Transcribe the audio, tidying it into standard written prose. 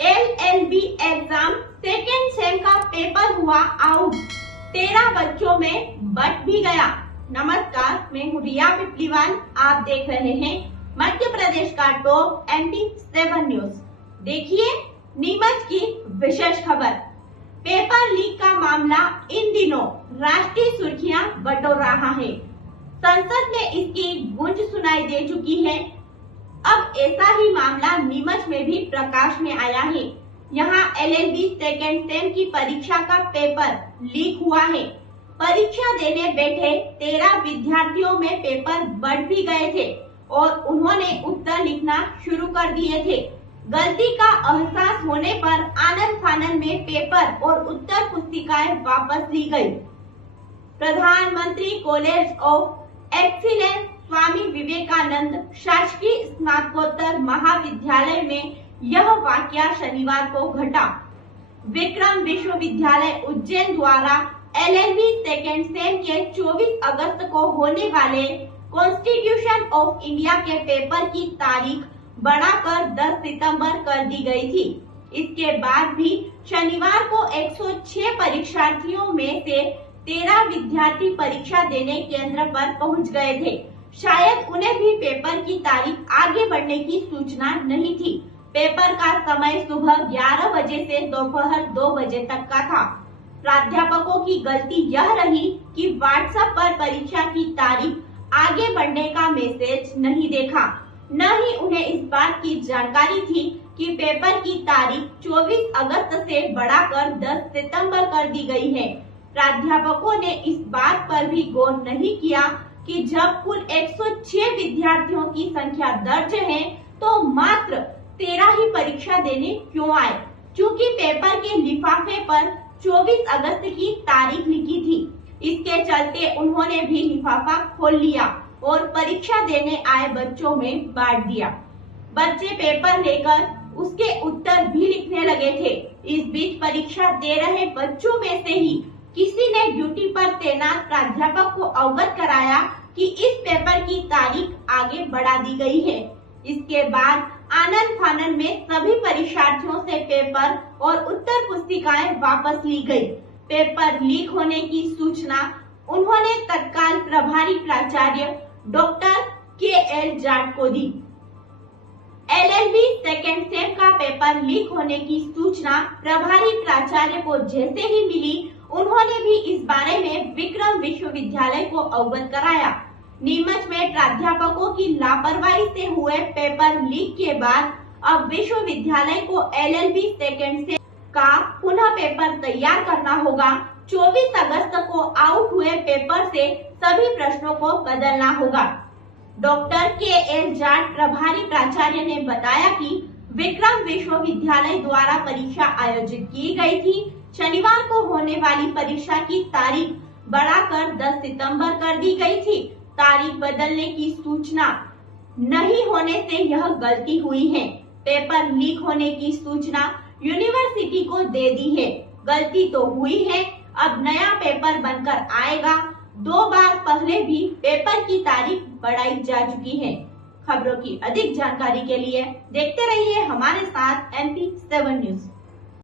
LLB exam second same का paper हुआ out, 13 बच्चों में बट भी गया। नमस्कार, मैं हूँ रिया पिपलीवाल। आप देख रहे हैं मध्य प्रदेश का टॉप MP7 न्यूज। देखिए नीमच की विशेष खबर। पेपर लीक का मामला इन दिनों राष्ट्रीय सुर्खियां बटोर रहा है। संसद में इसकी गूंज सुनाई दे चुकी है। अब ऐसा ही मामला नीमच में भी प्रकाश में आया है। यहाँ LLB सेकेंड सेम की परीक्षा का पेपर लीक हुआ है। परीक्षा देने बैठे 13 विद्यार्थियों में पेपर बट भी गए थे और उन्होंने उत्तर लिखना शुरू कर दिए थे। गलती का एहसास होने पर आनन फानन में पेपर और उत्तर पुस्तिकाएं वापस ली गयी। प्रधानमंत्री college of excellence Swami Vivekananda शासकीय स्नातकोत्तर महाविद्यालय में यह वाकया शनिवार को घटा। विक्रम विश्वविद्यालय उज्जैन द्वारा LLB सेकेंड सेम के 24 अगस्त को होने वाले कॉन्स्टिट्यूशन ऑफ इंडिया के पेपर की तारीख बढ़ाकर 10 सितंबर कर दी गई थी। इसके बाद भी शनिवार को 106 परीक्षार्थियों में से 13 विद्यार्थी परीक्षा देने केंद्र पर पहुंच गए थे। शायद उन्हें भी पेपर की तारीख आगे बढ़ने की सूचना नहीं थी। पेपर का समय सुबह 11 बजे से दोपहर 2 बजे तक का था। प्राध्यापकों की गलती यह रही कि व्हाट्सएप पर परीक्षा की तारीख आगे बढ़ने का मैसेज नहीं देखा। न ही उन्हें इस बात की जानकारी थी कि पेपर की तारीख 24 अगस्त से बढ़ाकर 10 सितंबर कर दी गई है। प्राध्यापकों ने इस बात पर भी गौर नहीं किया कि जब कुल 106 विद्यार्थियों की संख्या दर्ज है तो मात्र 13 ही परीक्षा देने क्यों आए। चूंकि पेपर के लिफाफे पर 24 अगस्त की तारीख लिखी थी, इसके चलते उन्होंने भी लिफाफा खोल लिया और परीक्षा देने आए बच्चों में बांट दिया। बच्चे पेपर लेकर उसके उत्तर भी लिखने लगे थे। इस बीच परीक्षा दे रहे बच्चों में से ही किसी ने ड्यूटी पर तैनात प्राध्यापक को अवगत कराया कि इस पेपर की तारीख आगे बढ़ा दी गई है। इसके बाद आनन फानन में सभी परीक्षार्थियों से पेपर और उत्तर पुस्तिकाएं वापस ली गई। पेपर लीक होने की सूचना उन्होंने तत्काल प्रभारी प्राचार्य डॉक्टर KL जाट को दी। LLB सेकेंड सेम का पेपर लीक होने की सूचना प्रभारी प्राचार्य को जैसे ही मिली, उन्होंने भी इस बारे में विक्रम विश्वविद्यालय को अवगत कराया। नीमच में प्राध्यापकों की लापरवाही से हुए पेपर लीक के बाद अब विश्वविद्यालय को LLB सेकेंड सेम का पुनः पेपर तैयार करना होगा। 24 अगस्त को आउट हुए पेपर से सभी प्रश्नों को बदलना होगा। डॉक्टर KL जाट प्रभारी प्राचार्य ने बताया कि विक्रम विश्वविद्यालय द्वारा परीक्षा आयोजित की गई थी। शनिवार को होने वाली परीक्षा की तारीख बढ़ाकर 10 सितंबर कर दी गई थी। तारीख बदलने की सूचना नहीं होने से यह गलती हुई है। पेपर लीक होने की सूचना यूनिवर्सिटी को दे दी है। गलती तो हुई है, अब नया पेपर बनकर आएगा। 2 बार पहले भी पेपर की तारीख बढ़ाई जा चुकी है। खबरों की अधिक जानकारी के लिए देखते रहिए हमारे साथ MP7 न्यूज।